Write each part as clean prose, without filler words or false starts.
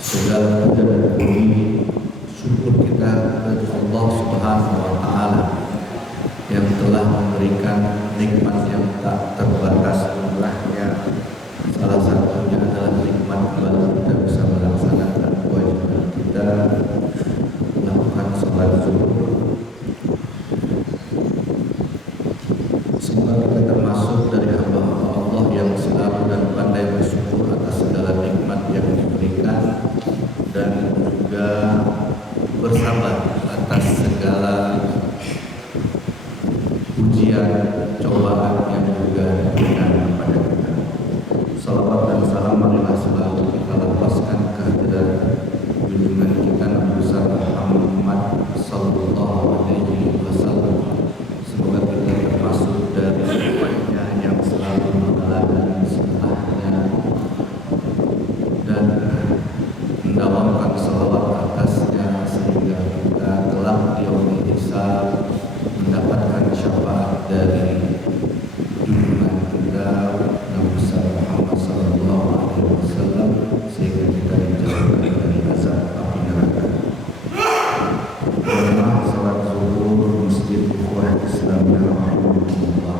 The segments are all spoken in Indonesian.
Segala puja dan puji syukur kita kepada Allah Subhanahu wa Ta'ala yang telah memberikan nikmat yang tak terbatas jumlahnya. Salah satunya adalah nikmat kalau kita bisa melaksanakan kewajiban kita melakukan sholat zuhur. Semoga kita termasuk dari hamba-hamba Allah yang selalu dan pandai bersyukur atas segala nikmat yang diberikan dan juga bersabar atas segala ujian, cobaan yang juga diberikan kepada kita. Salawat dan salam marilah selalu kita lepaskan kehadiran junjungan kita Nabi besar Muhammad sallallahu alaihi wasallam. Semoga kita termasuk dari umatnya yang selalu meneladani sunnahnya dan mendawamkan salawat atasnya sehingga kita kelak di yaumul hisab mendapatkan syafaat dari junjungan kita Nabi besar Muhammad sallallahu alaihi wasallam sehingga kita dijauhkan dari azab api neraka. Jamaah salat zuhur Masjid Ukhuwah Islamiyah rahimahullah.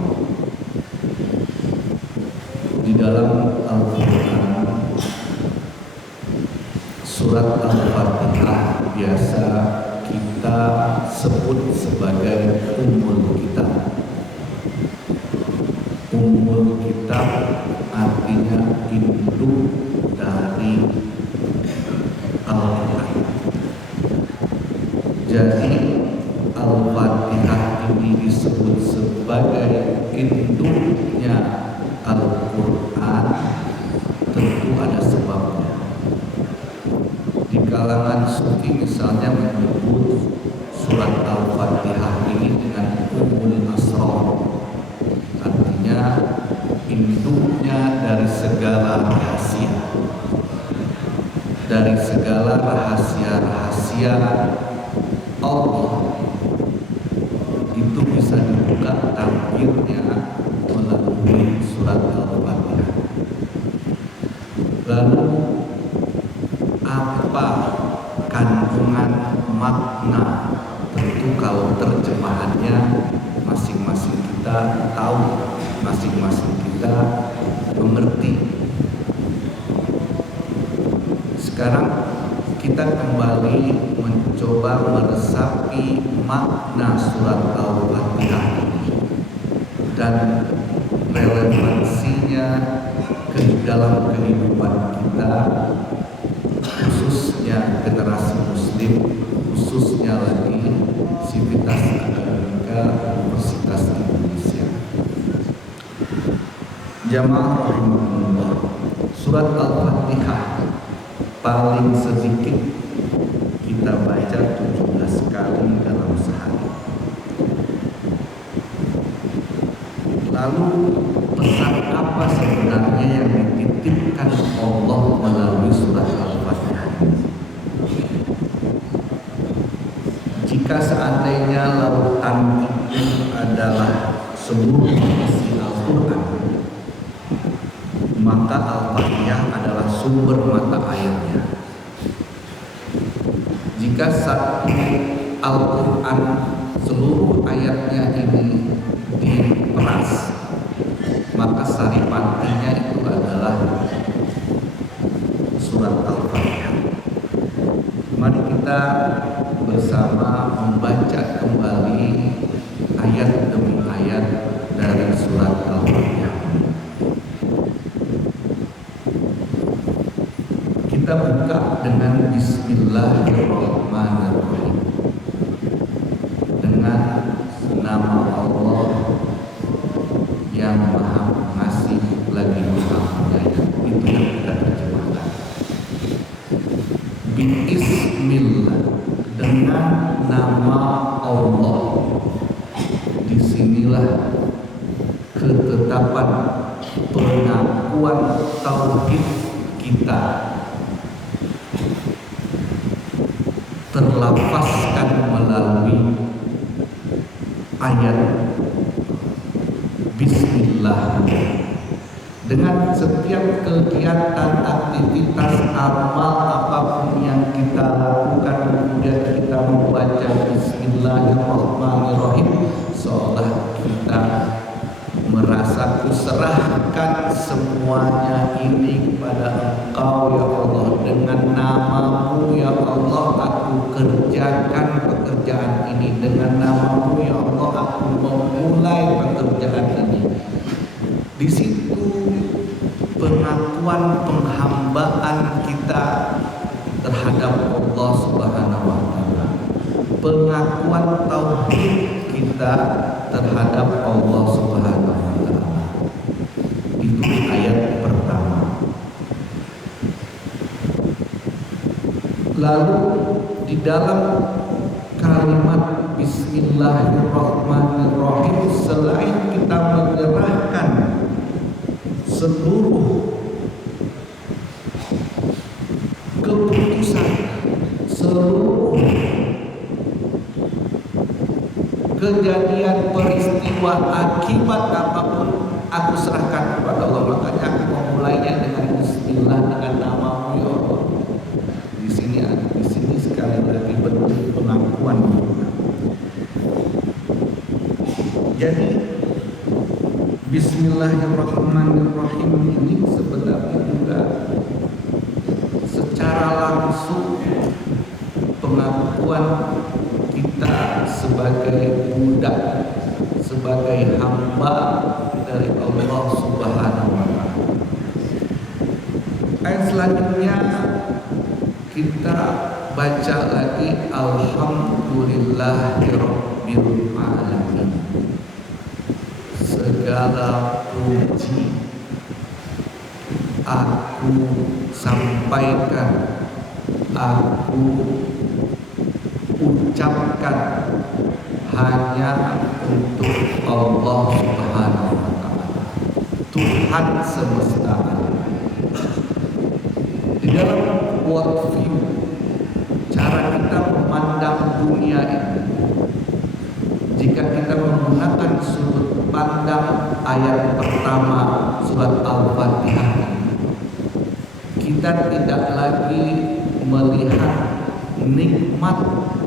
Di dalam Al-Quran surat Al-Fatihah biasa kita sebut sebagai Ummul Kitab. Ummul Kitab artinya induk dari Al-Quran. Jadi Al-Fatihah ini disebut sebagai induknya Al-Quran, tentu ada sebabnya. Di kalangan sufi misalnya menyebut surat Al-Fatihah ini dengan Ummul Asrar, artinya induknya dari segala rahasia, dari segala rahasia-rahasia Allah. Itu bisa dibuka tampilnya melalui surat Al-Fatihah. Lalu apa kandungan makna? Tentu kalau terjemahannya masing-masing kita tahu, masing-masing kita mengerti. Sekarang kita kembali mencoba meresapi makna surat Al-Fatihah ini dan relevansinya ke dalam kehidupan kita, khususnya generasi muslim, khususnya lagi Sivitas Akademika Universitas Indonesia. Jamaah rahimahullah, surat Al-Fatihah paling sedikit kita baca 17 kali dalam sehari. Lalu pesan apa sebenarnya yang dititipkan Allah melalui surat Al-Fatihah? Jika seandainya lautan itu adalah seluruh isi Al-Quran, maka Al-Fatihah adalah sumber mata airnya. Jika satu Al-Quran seluruh ayatnya ini diperas, maka saripatinya itu adalah surat Al-Fatihah. Mari kita bersama membaca kembali ayat demi ayat dari surat Al-Fatihah. Kita buka dengan Bismillahirrahmanirrahim, dengan nama Allah yang Maha Pengasih lagi Maha Penyayang. Itu yang kita terjemahkan. Bismillah, dengan nama Allah. Disinilah ketetapan pengakuan tauhid kita terlafazkan melalui ayat Bismillah. Dengan setiap kegiatan, aktivitas, amal apapun yang kita lakukan, kemudian kita membaca Bismillahirrahmanirrahim, seolah kita merasa kuserahkan semuanya ini kepada Engkau ya Allah. Dengan namamu ya Allah aku kerjakan pekerjaan ini. Dengan namamu ya Allah aku memulai pekerjaan ini. Di situ pengakuan penghambaan kita terhadap Allah Subhanahu wa taala. Pengakuan tauhid kita terhadap Allah Subhanahu wa taala. Itu ayat pertama. Lalu di dalam kalimat Bismillahirrahmanirrahim, selain kita menyerahkan seluruh keputusan, seluruh kejadian, peristiwa, akibat apapun aku serahkan kepada Allah. Makanya aku memulainya dengan Bismillah, dengan namamu ya Allah. Di sini sekali lagi bentuk pengakuan. Jadi Bismillahirrahmanirrahim ini sebenarnya juga secara langsung pengakuan kita sebagai budak, sebagai hamba dari Allah Subhanahu wa taala. Ayat selanjutnya kita baca lagi, Alhamdulillahirabbil alamin. Segala puji aku sampaikan, aku ucapkan hanya untuk Allah Subhanahu wa taala, Tuhan semesta alam. Di dalam worldview, cara kita memandang dunia ini, jika kita menggunakan sudut pandang ayat pertama surat Al-Fatihah, kita tidak lagi melihat nikmat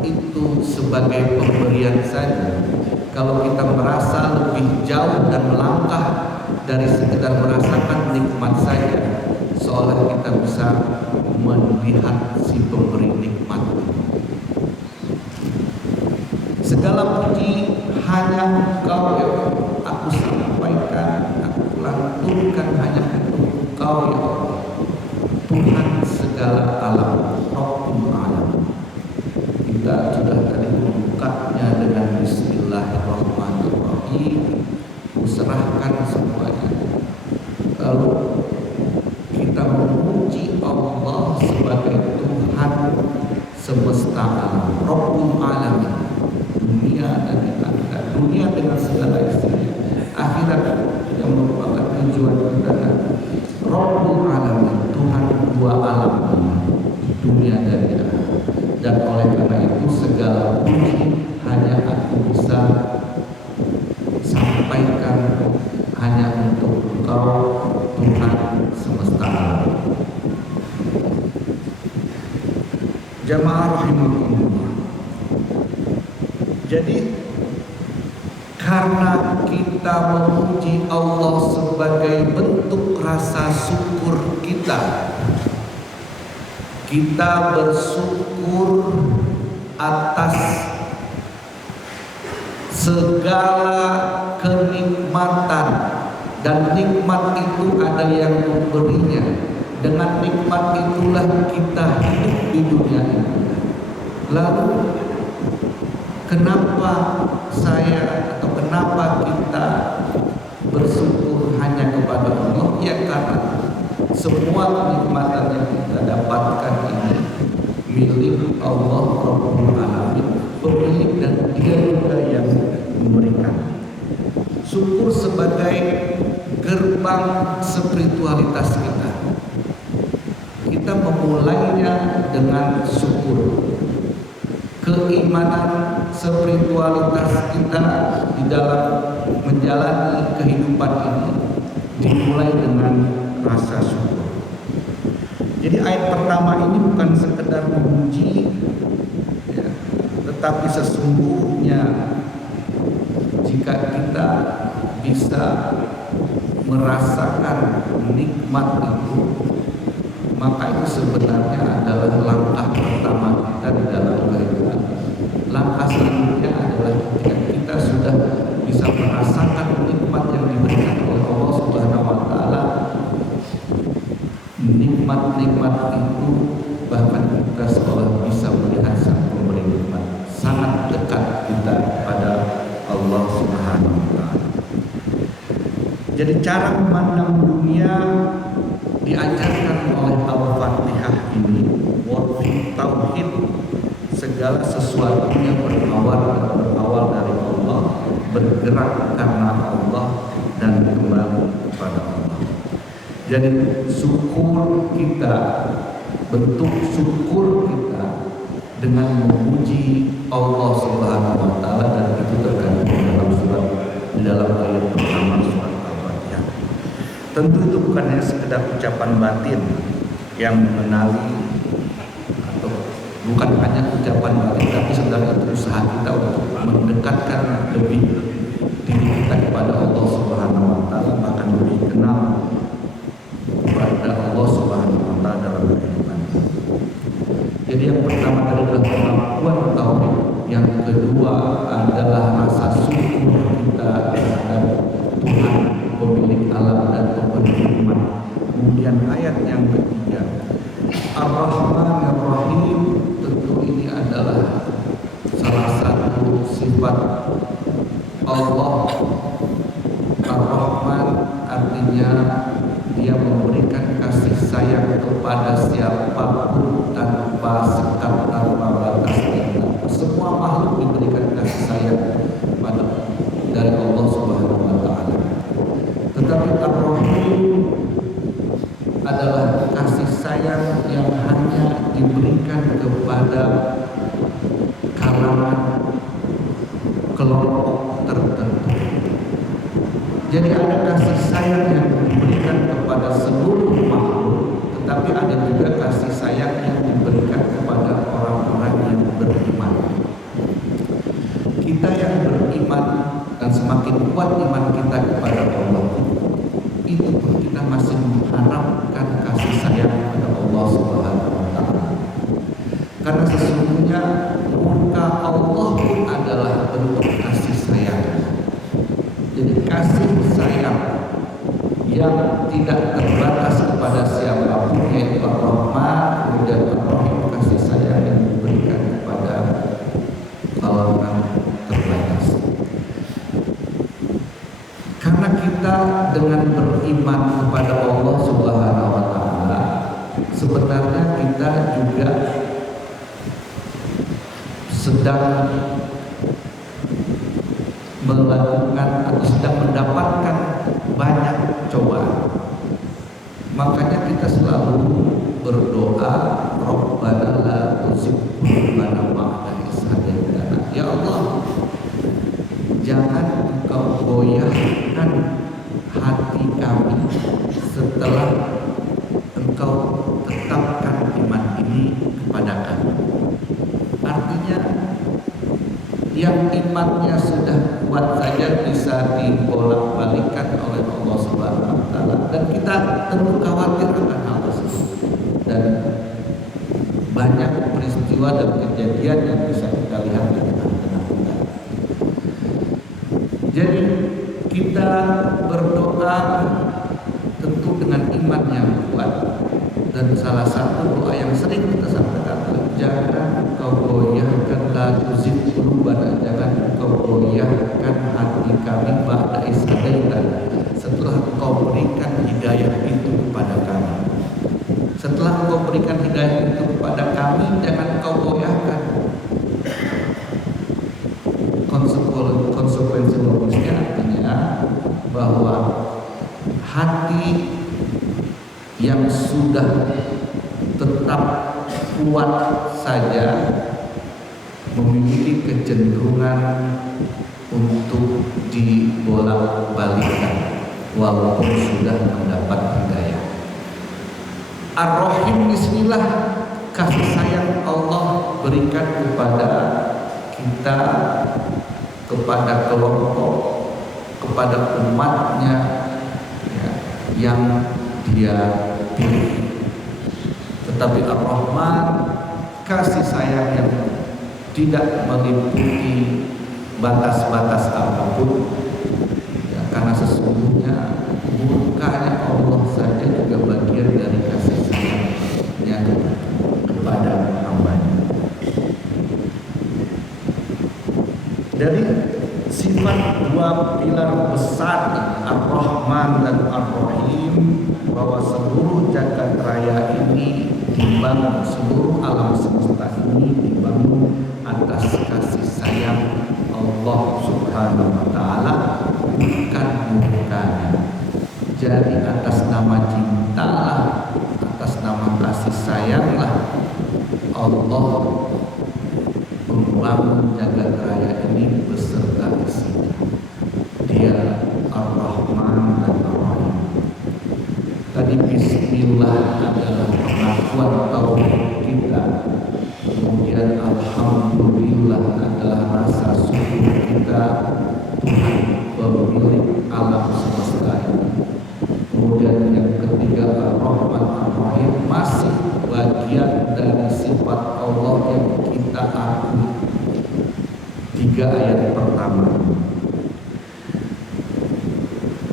itu sebagai pemberian saja. Kalau kita merasa lebih jauh dan melangkah dari sekedar merasakan nikmat saja, seolah kita bisa melihat si pemberi nikmat. Segala puji hanya Engkau ya Allah. Aku sampaikan, aku lantunkan hanya untuk Engkau ya Allah, Tuhan segala alam, Rabbul alamin. Kita sudah tadi membukanya dengan Bismillahirrahmanirrahim, kuserahkan semuanya. Lalu kita memuji Allah sebagai Tuhan semesta alam, Rabbul alamin. Dunia dan akhirat, dunia dengan segala isinya, akhirat yang merupakan tujuan kita, Rabbul alamin, Tuhan dua alam, dunia dan akhirat. Dan oleh karena itu segala puji hanya aku bisa sampaikan hanya untuk Engkau, Tuhan semesta alam. Jamaah rahimakumullah. Jadi karena kita memuji Allah sebagai bentuk rasa syukur kita, kita bersyukur atas segala kenikmatan, dan nikmat itu ada yang memberinya. Dengan nikmat itulah kita hidup di dunia ini. Lalu kenapa kita bersyukur hanya kepada Allah? Ya karena semua kenikmatan yang kita dapatkan ini milik Allah Rabbul alamin, pemilik, dan Dia juga yang memberikan. Syukur sebagai gerbang spiritualitas kita. Kita memulainya dengan syukur. Keimanan spiritualitas kita di dalam menjalani kehidupan ini dimulai dengan rasa syukur. Jadi ayat pertama ini bukan sekedar memuji, ya, tetapi sesungguhnya jika kita bisa merasakan nikmat itu, maka itu sebenarnya adalah langkah pertama kita di dalam kehidupan. Langkah selanjutnya adalah ketika kita sudah bisa merasakan nikmat yang diberikan oleh Allah Subhanahu wa taala. Nikmat-nikmat itu bahkan kita seolah bisa melihat sang pemberi nikmat. Sangat dekat kita pada Allah Subhanahu wa taala. Jadi cara memandang dunia diajarkan oleh Al-Fatihah ini, wahid tauhid, segala sesuatu yang berawal dari Allah, bergerak karena Allah dan kembali kepada Allah. Jadi syukur kita, bentuk syukur kita dengan memuji Allah Subhanahu wa taala, dan itu terkandung di dalam ayat pertama surat Al-Fatihah. Tentu itu bukan hanya sekedar ucapan batin yang mengenali, atau bukan hanya ucapan batin, tapi sebenarnya itu usaha kita untuk mendekatkan lebih diri kita kepada Allah Subhanahu wa taala, bahkan lebih kenal kepada Allah Subhanahu wa taala dalam kehidupan. Jadi yang pertama adalah kemampuan tauhid, yang kedua adalah rasa syukur kita terhadap Tuhan pemilik alam dan pemberi nikmat. Kemudian ayat yang ketiga, Ar-Rahmanir Rahim, tentu ini adalah salah satu sifat Allah. Ar-Rahman artinya Dia memberikan kasih sayang kepada siapapun tanpa sekat, tanpa batas. Semua makhluk diberikan kasih sayang dari Allah Subhanahu wa taala. Tetapi Ar-Rahim adalah kasih sayang yang hanya diberikan kepada kalangan kelompok tertentu. Jadi ada kasih sayang yang diberikan kepada seluruh makhluk, tetapi ada juga kasih sayang yang diberikan kepada orang-orang yang beriman. Kita yang beriman dan semakin kuat iman kita kepada Allah, itu pun kita masih mengharapkan kasih sayang kepada Allah Subhanahu wa taala. Karena sesungguhnya murka Allah pun adalah bentuk kasih sayang. Jadi kasih sayang yang tidak terbatas kepada siapapun, yaitu Ar-Rahman, kemudian Ar-Rahim, kasih sayang yang diberikan kepada kalangan terbatas. Karena kita dengan beriman kepada Allah Subhanahu wa taala, sebenarnya kita juga sedang melakukan atau sedang mendapatkan banyak cobaan. Makanya kita selalu berdoa, Rabbana la tuzigh qulubana ba'da idh hadaytana. Ya Allah, jangan Engkau goyahkan hati kami setelah Engkau tetapkan iman ini kepada kami. Artinya yang imannya sudah kuat saja bisa dibolak-balikan oleh Allah Subhanahu wa taala, dan kita tentu khawatir akan hal tersebut. Dan banyak peristiwa dan kejadian yang bisa kita lihat di tengah-tengah kita. Jadi kita berdoa tentu dengan iman yang kuat, dan salah satu doa yang sering kita sampaikan, jangan Engkau goyahkan la tuzigh qulubana, jangan Engkau goyahkan hati kami ba'da idh hadaitana, setelah Engkau berikan hidayah itu kepada kami. Setelah Engkau berikan hidayah itu kepada kami, jangan Engkau goyahkan. Konsekuensi logisnya artinya bahwa hati yang sudah tetap kuat saja memiliki kecenderungan untuk dibolak-balikan. walaupun sudah mendapat hidayah. Ar-Rahim, bismillah, kasih sayang Allah berikan kepada kita, kepada kelompok, kepada umatnya ya, yang dia pilih. Tetapi Ar-Rahman, kasih sayang yang tidak meliputi batas-batas apapun ya, karena sesungguhnya murkanya Allah saja juga bagian dari kasih sayangnya kepada hambanya. Dari sifat dua pilar besar Ar-Rahman dan Ar-Rahim, bahwa seluruh jagat raya ini dibangun, seluruh alam semesta ini dibangun atas kasih sayang Allah Subhanahu wa Ta'ala, bukan murkanya. Jadi atas nama cintalah, atas nama kasih sayanglah Allah membangun jagat raya ini beserta isinya. Dia Ar-Rahman dan Ar-Rahim. Tadi bismillah adalah pengakuan tauhid kita. Kemudian alhamdulillah adalah rasa syukur kita Tuhan pemilik alam semesta ini. Kemudian yang ketiga Ar-Rahman Ar-Rahim masih bagian dari sifat Allah yang kita akui. 3 ayat pertama.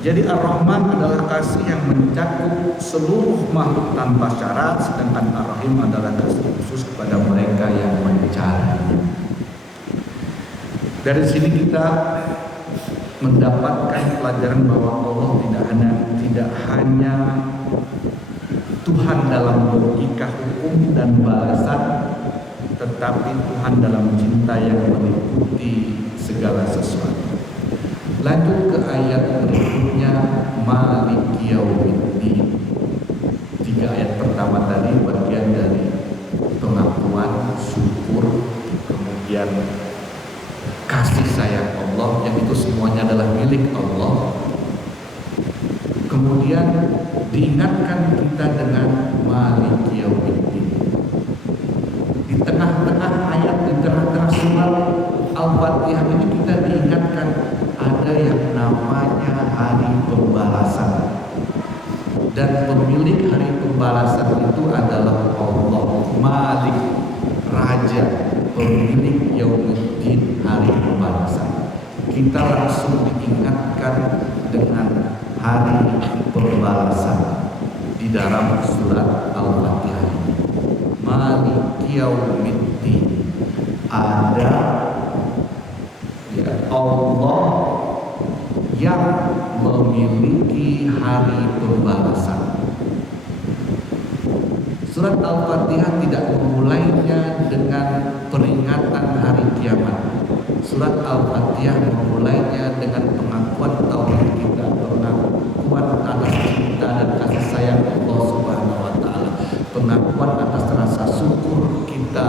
Jadi Ar-Rahman adalah kasih yang mencakup seluruh makhluk tanpa syarat, sedangkan Ar-Rahim adalah kasih khusus kepada mereka yang mencarinya. Dari sini kita mendapatkan pelajaran bahwa Allah tidak hanya Tuhan dalam logika hukum dan balasan, tetapi Tuhan dalam cinta yang meliputi segala sesuatu. Lanjut ke ayat berikutnya, Maliki Yaumiddin. 3 ayat pertama tadi bagian dari pengakuan, syukur, kemudian kasih sayang Allah, yang itu semuanya adalah milik Allah. Kemudian diingatkan kita dengan Maliki Yaumiddin. Di tengah-tengah ayat, di tengah-tengah surat Al-Fatihah ini kita diingatkan ada yang namanya hari pembalasan, dan pemilik hari pembalasan itu adalah Allah, Malik, Raja, pemilik Yaumiddin, hari pembalasan. Kita langsung diingatkan dengan hari pembalasan di dalam surat Al-Fatihah ini. Malik Yaumiddin, ada ya, Allah yang memiliki hari pembalasan. Surat Al-Fatihah tidak memulainya dengan peringatan hari kiamat. Surat Al-Fatihah memulainya dengan pengakuan tauhid kita, pengakuan atas cinta dan kasih sayang Allah Subhanahu wa Ta'ala, pengakuan atas rasa syukur kita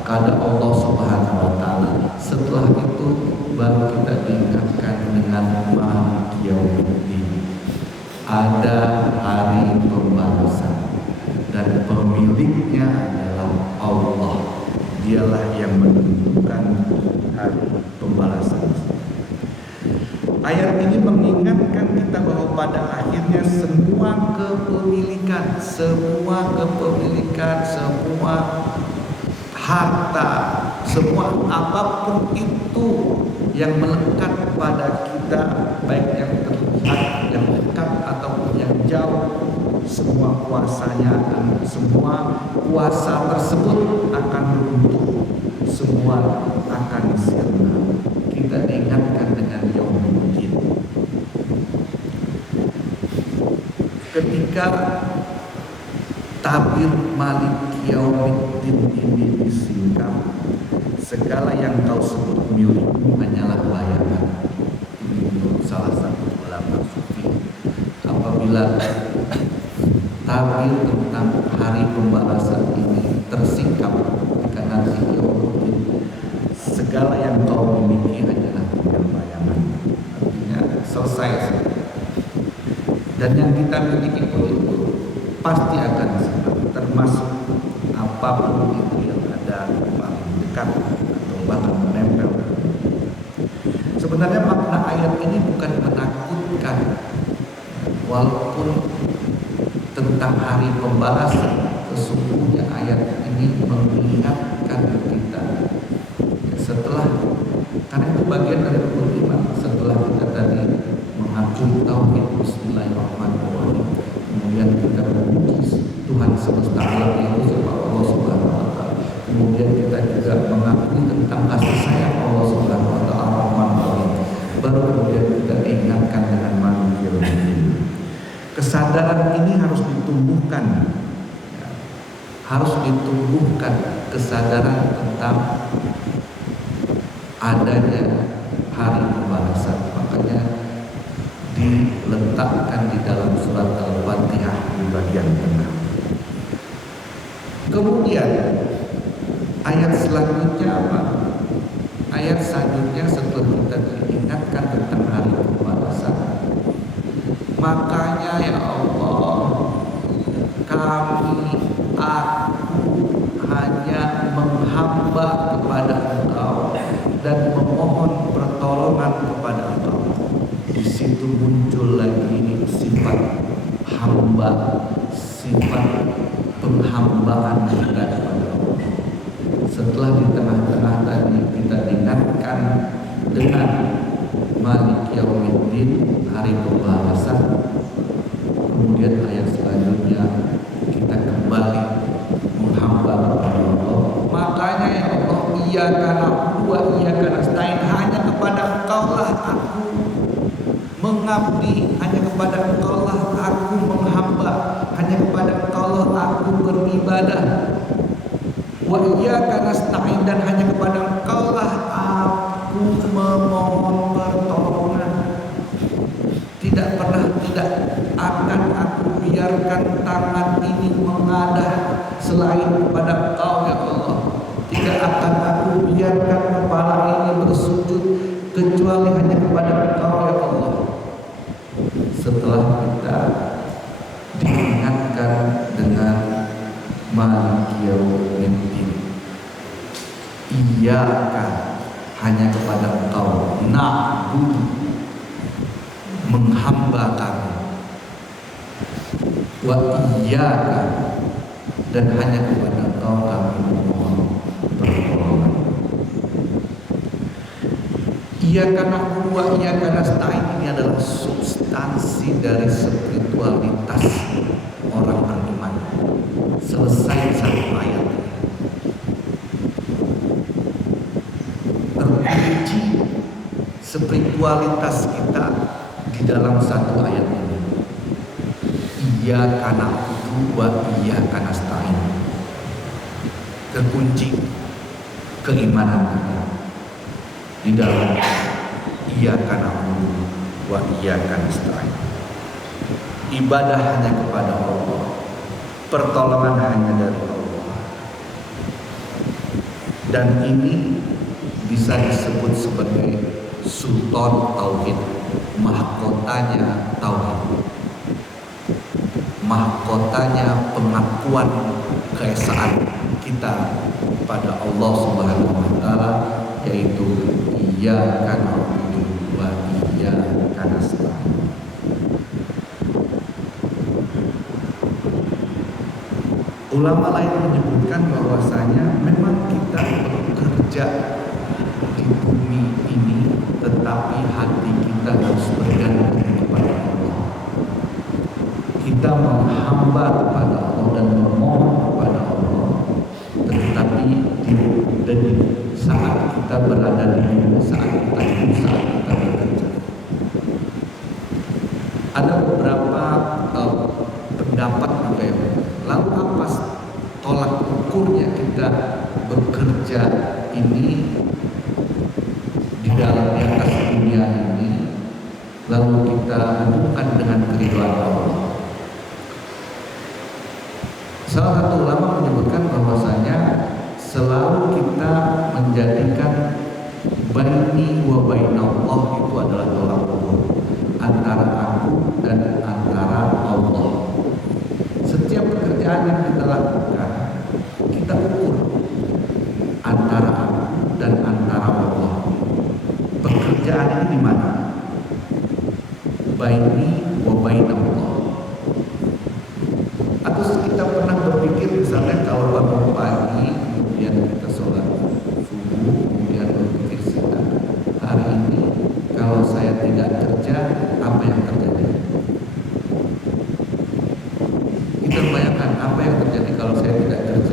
kepada Allah Subhanahu wa Ta'ala. Setelah itu baru kita diingatkan dengan Maliki Yaumiddin, ada hari pembalasan, dan pemiliknya adalah Allah. Dialah yang menentukan hari pembalasan. Ayat ini mengingatkan kita bahwa pada akhirnya semua kepemilikan, semua harta, semua apapun itu yang melekat pada kita, baik yang terlihat, yang dekat ataupun yang jauh, semua kuasa tersebut akan runtuh, semua akan sirna. Kita diingatkan dengan Yaumiddin. Ketika tabir Malik Yaumiddin ini disingkat, segala yang kau sebut milikmu hanyalah bayangan. Ini menurut salah satu ulama sufi. Apabila tabir tentang hari pembalasan ini tersingkap ketika nanti Yaumiddin, segala yang kau miliki hanyalah bayangan. Artinya selesai. Dan yang kita miliki pun itu pasti akan hilang, termasuk apapun itu yang ada paling dekat atau bahkan menempel. Sebenarnya makna ayat ini bukan menakutkan, walaupun tentang hari pembalasan, sesungguhnya ayat ini mengingatkan kita setelah, karena itu bagian dari rukun iman. Setelah kita tadi mengakui tauhid Bismillahirrahmanirrahim, kemudian kita memuji Tuhan semesta alam yaitu Allah Subhanahu wa taala, kemudian kita juga mengakui tentang kasih sayang Allah Subhanahu wa taala Ar-Rahman, baru kemudian kita ingatkan dengan manggil. Kesadaran ini harus ditumbuhkan, harus ditumbuhkan kesadaran tentang adanya hari pembalasan. Makanya diletakkan di dalam surat Al-Fatihah di bagian tengah. Kemudian ayat selanjutnya apa? Ayat selanjutnya setelah kita diingatkan tentang hari pembalasan, makanya ya Allah, aku hanya menghamba kepada Engkau dan memohon pertolongan kepada Engkau. Di situ muncul lagi ini sifat hamba, sifat penghambaan kita kepada Allah. Setelah di tengah-tengah tadi kita diingatkan dengan Malik Yaumiddin, hari pembalasan, kemudian ayat selanjutnya kita kembali menghamba kepada Allah. Makanya ya Allah, iyyaka na'budu wa iyyaka nasta'in, hanya kepada Engkau-lah aku mengabdi, hanya kepada Engkau-lah aku menghamba, hanya kepada Engkau-lah aku beribadah. Wa iyyaka nasta'in, dan hanya kepada Engkau-lah aku memohon pertolongan. Tidak akan aku biarkan tangan ini mengadah selain kepada Engkau ya Allah. Tidak akan aku biarkan kepala ini bersujud kecuali hanya kepada Engkau ya Allah. Setelah kita diingatkan dengan Maliki Yaumiddin, iyyaka, hanya kepada Engkau, na'budu, menghamba kami, wa iyyaka, dan hanya kepada Engkau kami memohon pertolongan. Iyyaka na'budu wa iyyaka nasta'in ini adalah substansi dari spiritualitas orang beriman. Selesai satu ayat, terkunci spiritualitas kita di dalam satu ayat ini. Iyyaka na'budu wa iyyaka nasta'in, terkunci keimanan kita di dalam iyyaka na'budu wa iyyaka nasta'in. Ibadah hanya kepada Allah, pertolongan hanya dari Allah. Dan ini bisa disebut sebagai sultan tauhid, mahkotanya tauhid, mahkotanya pengakuan keesaan kita pada Allah Subhanahu wa taala, yaitu iyyaka na'budu wa iyyaka nasta'in. Ulama lain menyebutkan bahwasanya memang kita bekerja di bumi ini, tetapi hati kita harus bergantung kepada Allah. Kita menghamba kepada Allah dan memohon kepada Allah, tetapi di saat kita berada di bumi, saat kita hidup, saat kita bekerja. Ada beberapa pendapat juga ya. Lalu apa tolak ukurnya kita bekerja ini di dalam di atas dunia ini, lalu kita hubungkan dengan keridhaan Allah? Salah satu ulama menyebutkan bahwasanya selalu kita menjadikan baini wa bainallah itu adalah tolak ukur antara aku dan antara setiap pekerjaan yang kita lakukan, kita ukur antara aku dan antara Allah. Pekerjaan ini di mana? Baini wa baina Allah. Atau kita pernah berpikir misalnya kalau bangun pagi, kemudian kita sholat subuh, kemudian berpikir hari ini kalau saya tidak kerja, apa yang terjadi? Kita bayangkan apa yang terjadi kalau saya tidak kerja,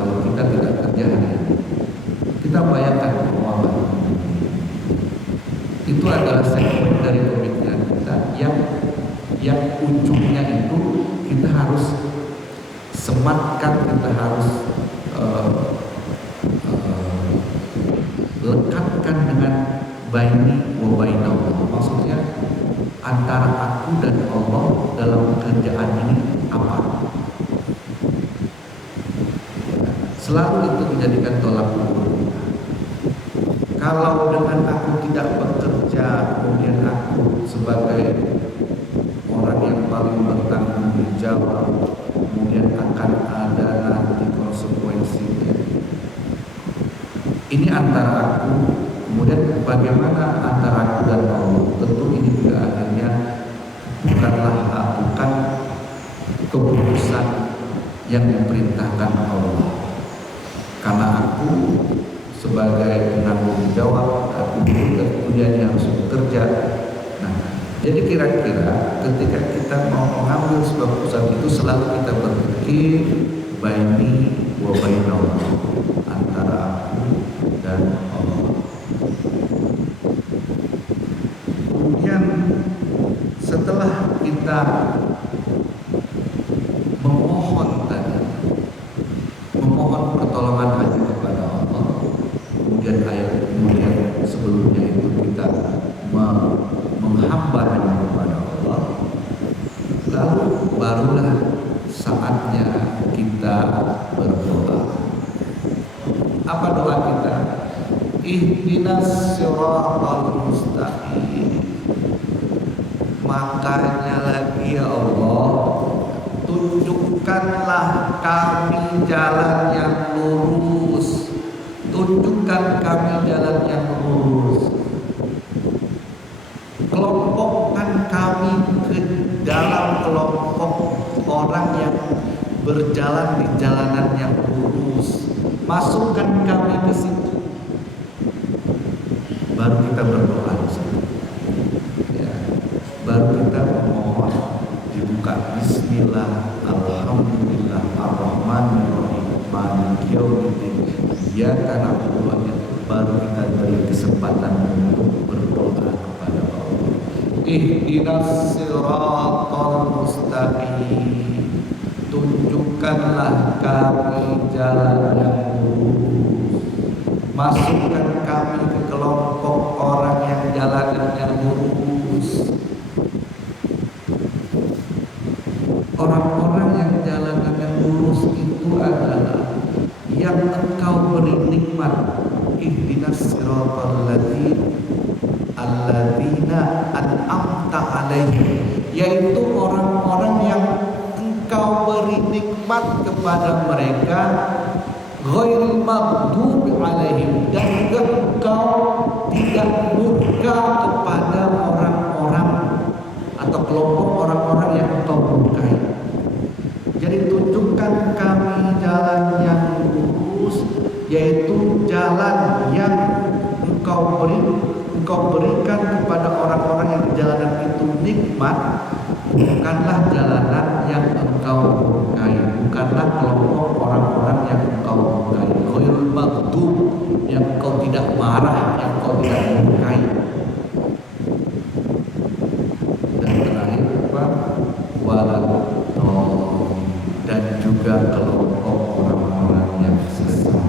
kalau kita tidak kerja hari ini. Kita bayangkan bahwa itu adalah segmen dari pemikiran kita yang ujungnya itu kita harus sematkan, kita harus lekatkan dengan baini wa baina Allah. Maksudnya antara aku dan Allah dalam pekerjaan ini apa? Selalu itu menjadikan tolak ukur kita. Kalau dengan aku tidak bekerja, kemudian aku sebagai orang yang paling bertanggung jawab, kemudian akan ada nanti konsekuensinya. Ini antara aku, kemudian bagaimana antara aku dan Allah? Tentu ini juga akhirnya bukan keputusan yang diperintahkan Allah. Karena aku sebagai penanggung jawab, aku kemudian harus bekerja. Nah, jadi kira-kira ketika kita mau mengambil sebuah keputusan itu selalu kita berpikir baini wa baina Allah, antara aku dan Allah. Kemudian setelah kita memohon pertolongan hanya kepada Allah, kemudian sebelumnya itu kita menghamba hanya kepada Allah, lalu barulah saatnya kita berdoa. Apa doa kita? Ihdinas siratal mustaqim. Makanya lagi ya Allah, tunjukkanlah kami jalan yang lurus. Tunjukkan kami jalan yang lurus. Kelompokkan kami ke dalam kelompok orang yang berjalan di jalanan yang lurus. Masukkan kami ke situ. Baru kita berdoa di situ. Ya, baru kita memohon, dibuka Bismillah, Alhamdulillah, Ar-Rahmanir-Rahim, Maliki Yaumiddin. Ya karena berdoanya baru kita beri kesempatan untuk berdoa kepada Allah. Ihdinas siratal mustaqim. Tunjukkanlah kami jalan yang lurus. Masukkan kami ke kelompok orang yang jalannya lurus. Orang-orang yang jalannya lurus itu adalah yang engkau beri nikmat. Ihdinas siratal alladzina an'amta alaihim, yaitu orang-orang yang engkau beri nikmat kepada mereka, ghairil maghdubi alaihim, dan juga engkau tidak murka kepada orang-orang atau kelompok orang-orang yang engkau murkai. Jadi tunjukkan kami jalan yang lurus, yaitu jalan yang engkau berikan kepada orang-orang yang di jalanan itu nikmat, bukanlah jalanan yang engkau murkai, bukanlah kelompok orang-orang yang engkau murkai, ghairul maghdub, yang engkau tidak marah, yang engkau tidak murkai. Dan terakhir apa? Dan juga kelompok orang-orang yang sesat.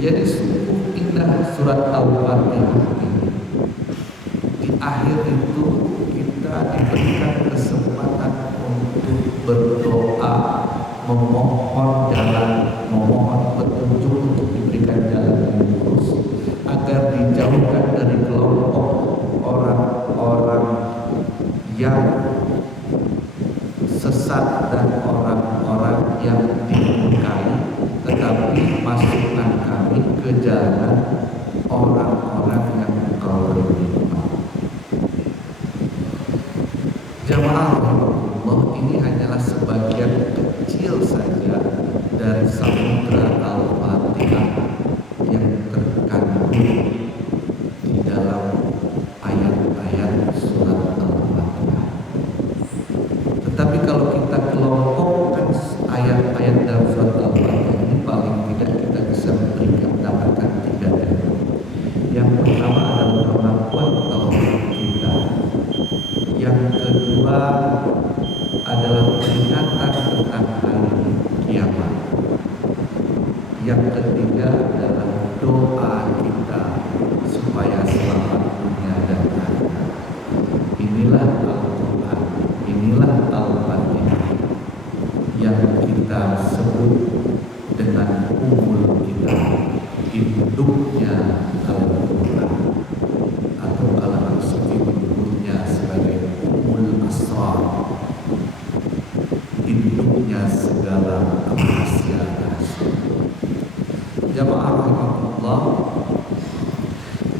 Jadi sungguh indah surat Al-Fatihah ini. Di akhir itu kita diberikan kesempatan untuk berdoa, memohon jalan, memohon petunjuk untuk diberikan jalan yang lurus, agar dijauhkan dari kelompok orang-orang yang yang dimurkai, tetapi masukkan kami ke jalan orang-orang yang Engkau ridhoi. Jamaah rahimahullah, ini hanyalah sebagian kecil saja dari samudra Al-Fatihah yang terkandung di dalam ayat-ayat surat Al-Fatihah. Tetapi kalau kita kelompokkan ayat-ayat dalam surat Al-Fatihah ini, paling tidak kita bisa mendapatkan 3 ilmu. Yang pertama adalah pengakuan tauhid kita. Yang kedua adalah peringatan tentang hari kiamat. Yang ketiga adalah doa kita supaya selamat dunia dan akhirat. Inilah Al-Quran, inilah Al-Fatihah yang kita sebut dengan umul kita, induknya Al-Quran, atau kalangan sufi menyebutnya sebagai umul asrar, induknya segala rahasia-rahasia. Jamaah rahimahullah,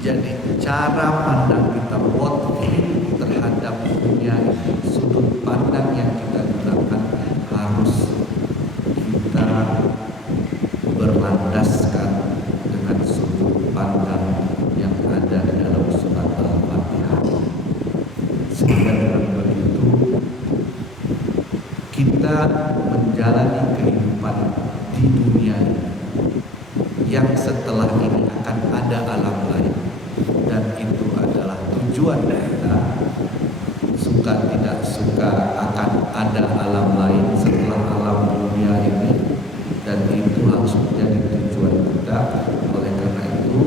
jadi cara pandang kita terhadap dunia ini, sudut pandang yang kita gunakan harus kita berlandaskan dengan sudut pandang yang ada di dalam surat Al-Fatihah. Sehingga dengan begitu kita menjalani kehidupan di dunia ini, yang setelah ini akan ada alam lain, dan itu adalah tujuan kita. Suka tidak suka akan ada alam lain setelah alam dunia ini, dan itu harus menjadi tujuan kita. Oleh karena itu,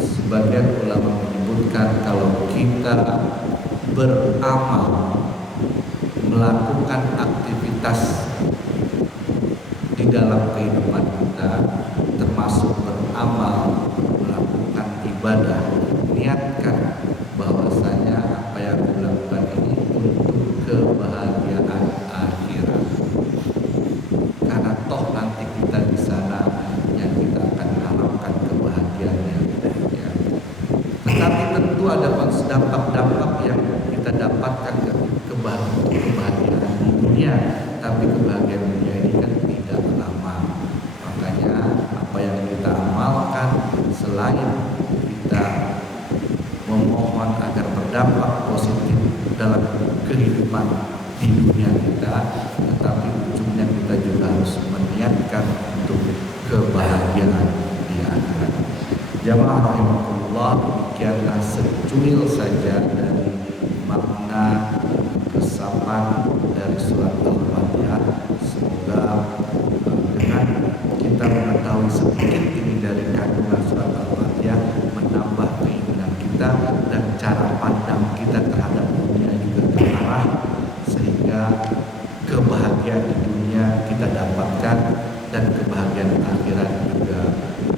sebagian ulama menyebutkan kalau kita beramal, melakukan aktivitas di dalam kehidupan kita, termasuk beramal, melakukan ibadah, niatkan bahwasanya apa yang dilakukan ini untuk kebahagiaan akhirat. Karena toh nanti kita di sana yang kita akan harapkan kebahagiaannya. Ya. Tetapi tentu ada dampak-dampak yang kita dapatkan kebahagiaan di dunia, tapi kebahagiaan dunia ini kan tidak lama. Makanya apa yang kita amalkan, selain kita memohon agar berdampak positif dalam kehidupan di dunia kita, tetapi ujungnya kita juga harus meniatkan untuk kebahagiaan di akhirat. Jamaah rahimahullah, demikianlah secuil saja dari makna resapan dari surat Al-Fatihah. Semoga dengan kita mengetahui sedikit ini dari kandungan surat Al-Fatihah, menambah keinginan kita dan cara pandang kita terhadap dunia juga terarah, sehingga kebahagiaan di dunia kita dapatkan dan kebahagiaan akhirat juga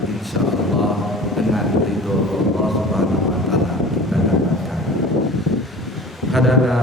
insya Allah dengan ridho Allah Subhanahu wa Ta'ala kita dapatkan. Hadana